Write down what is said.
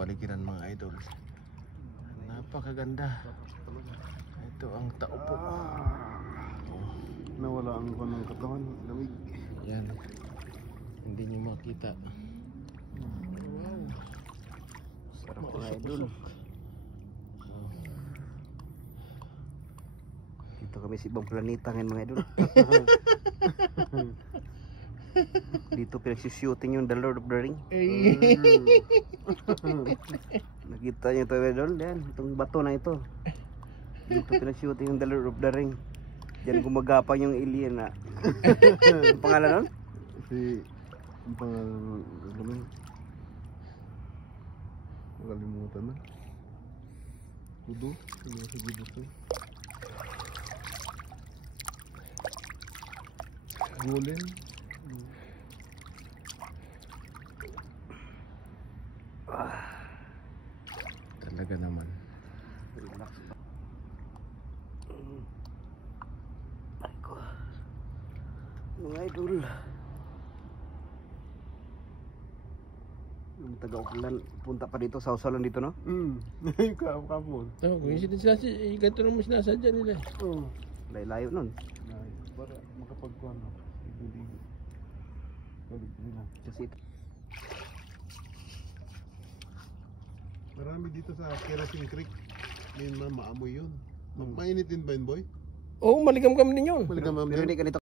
kapaligiran mga idol. Napakaganda. Ito ang Taupo. Nawala ang kanang katawan, lamig. Yan. Hindi nyo makita. Wow. Sarap mga idol. Dito kami sa ibang planeta ngayon mga idol. Dito pinagsushooting yung The Lord of the Ring. Nakita nyo ito idol, yan, itong bato na ito. Dito pinagsushooting yung The Lord of the Ring. Diyan gumagapang yung alien na. Ang pangalan nun? Ang pangalan naman. Nakalimutan na. Gudo? Ano sa gudo to? Golem? Talaga naman. Relax pa. Ay ko. Mga idol. Yung taga-Uklan, punta pa dito, sausalan dito, no? Yung kapon. Kung ganito naman sinasadya nila. Layo-layo nun. Para makapagkuhan na. Ligo-ligo. Balik nila. Kasi ito. Marami dito sa Kerosene Creek. May maamoy yun. Mainit din ba yun, boy? Oo, maligam-gam din yun. Maligam Pero hindi ganito